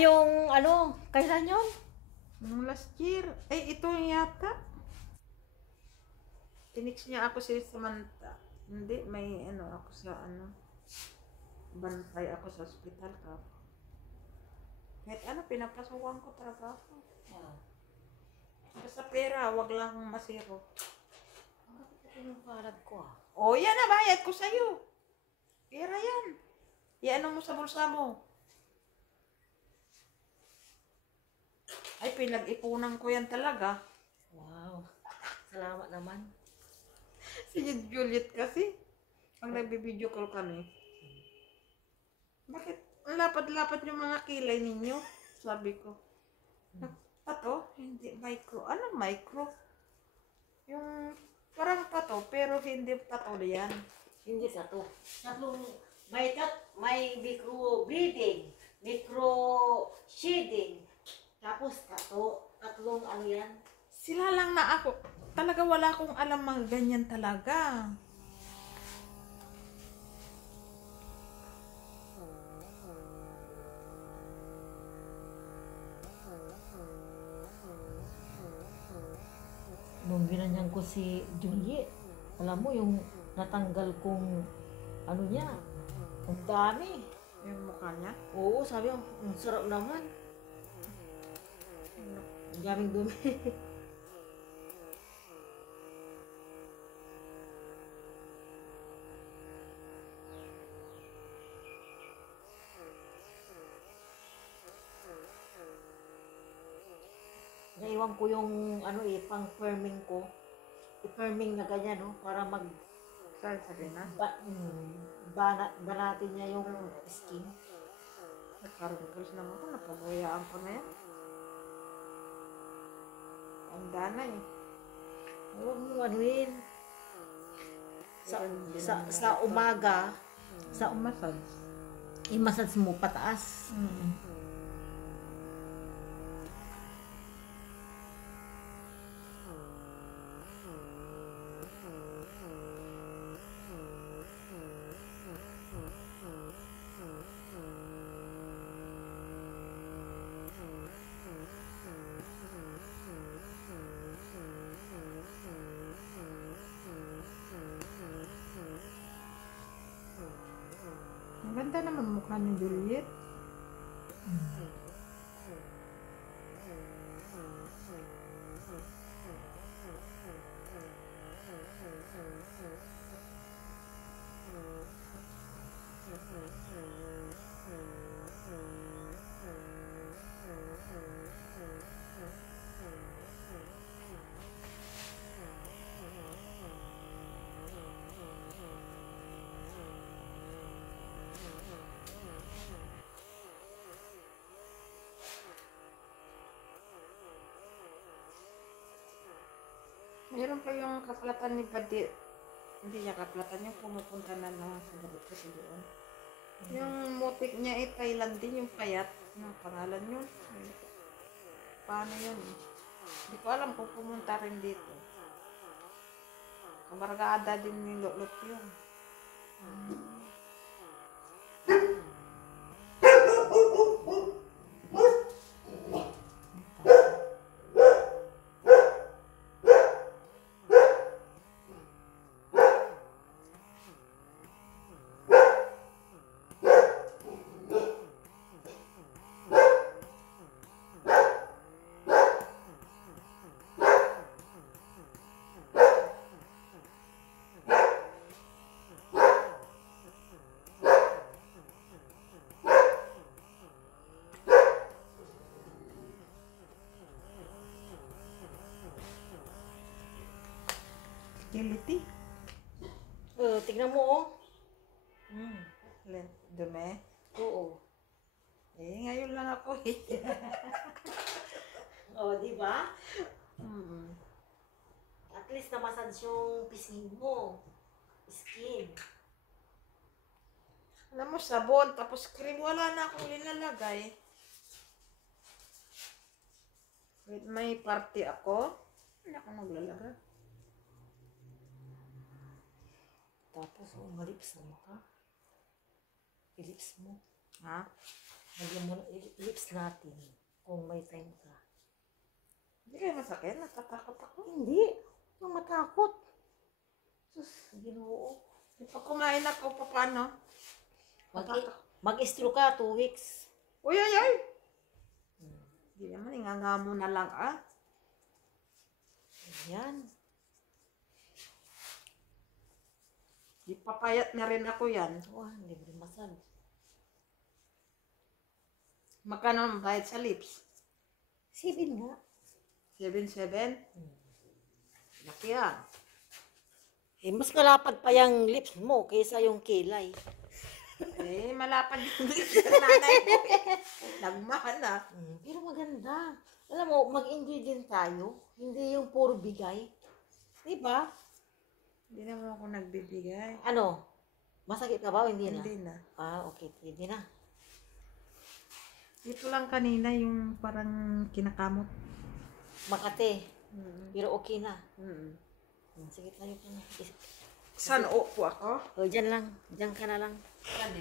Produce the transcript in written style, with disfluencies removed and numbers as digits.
Yung ano, kailan yun? Nung last year. Eh, ito yata. Tinix niya ako si Samantha. Hindi, may ano ako sa ano. Bantay ako sa ospital ka. Kahit ano, pinapasukan ko talaga ako. Basta pera, wag lang masiro. Ito yung palad ko ah. O, yan na, bayad ko sa'yo. Pera yan. Iano mo sa bulsa mo. Ay, pinag-ipunan ko yan talaga. Wow. Salamat naman. Si Juliet kasi. Pag nagbibideo call kami. Bakit ang lapad-lapad yung mga kilay ninyo? Sabi ko. Pato? Hindi micro. Ano micro? Yung parang pato, pero hindi pato yan. Hindi sa to. May micro bleeding, micro shedding, tapos tatlong ano yan. Sila lang na ako. Talaga wala akong alam mga ganyan talaga. Nung ginanyan ko si Juliet, alam mo yung natanggal kong ano niya, ang dami. Yung mukha niya. Oo, sabi ko, ang sarap naman. Ang daming dumi. Naiwan ko yung ano pang firming ko. I-firming na ganyan, no? Para Sabi na. banatin niya yung skin. Nagkarumpos lang ako. Napabuyaan ko na yan. Ang dana eh. Huwag mo anuin. Sa umaga, Sa umasad. i-massage mo pataas. Ang ganda naman mukha ni Juliet. Mayroon pa yung kaplatan ni Badir. Hindi niya kaplatan yung pumupunta na sa gabi kasi doon. Yung motik niya Thailand din, yung payat. Ano pangalan yun? Paano yun? Hindi ko alam kung pumunta rin dito. Kabargada din ni Lolot yun. Kiliti. Tignan mo, oh. Dumi. Oo. Ngayon lang ako eh. Oh, di ba? At least na-massage yung pisngi mo. Skin. Alam mo, sabon, tapos cream, wala na akong linalagay. Wait, may party ako. Wala akong maglalagay. Tapos, malips na mukha. Ilips mo. Ha? Lagyan mo na lips natin kung may time ka. Hindi kayo masakit? Natatakot ako. Hindi. Huwag matakot. Sus, Ginoo. Pag kumain ako, paano? Mag-istro ka 2 weeks. Uy, ay, ay! Hindi naman, ingangamo na lang, ah. Yan. Di papayat na rin ako yan. Wah, hindi mo rin masal. Magkano ang bayad sa lips? 7 nga. 7-7? Laki ah. Eh, mas malapad pa yung lips mo kaysa yung kilay. Eh, malapad yung lips ng nanay ko. Nagmahal ah. Pero maganda. Alam mo, mag-enjoy din tayo. Hindi yung puro bigay. Diba? Hindi naman ako nagbibigay. Ano? Masakit ka ba o hindi na? Hindi na. Ah, okay. Hindi na. Ito lang kanina yung parang kinakamot. Makate. Pero okay na. Mm. Sige tayo pa na. Saan upo ako? O, dyan lang. Dyan ka na lang. Saan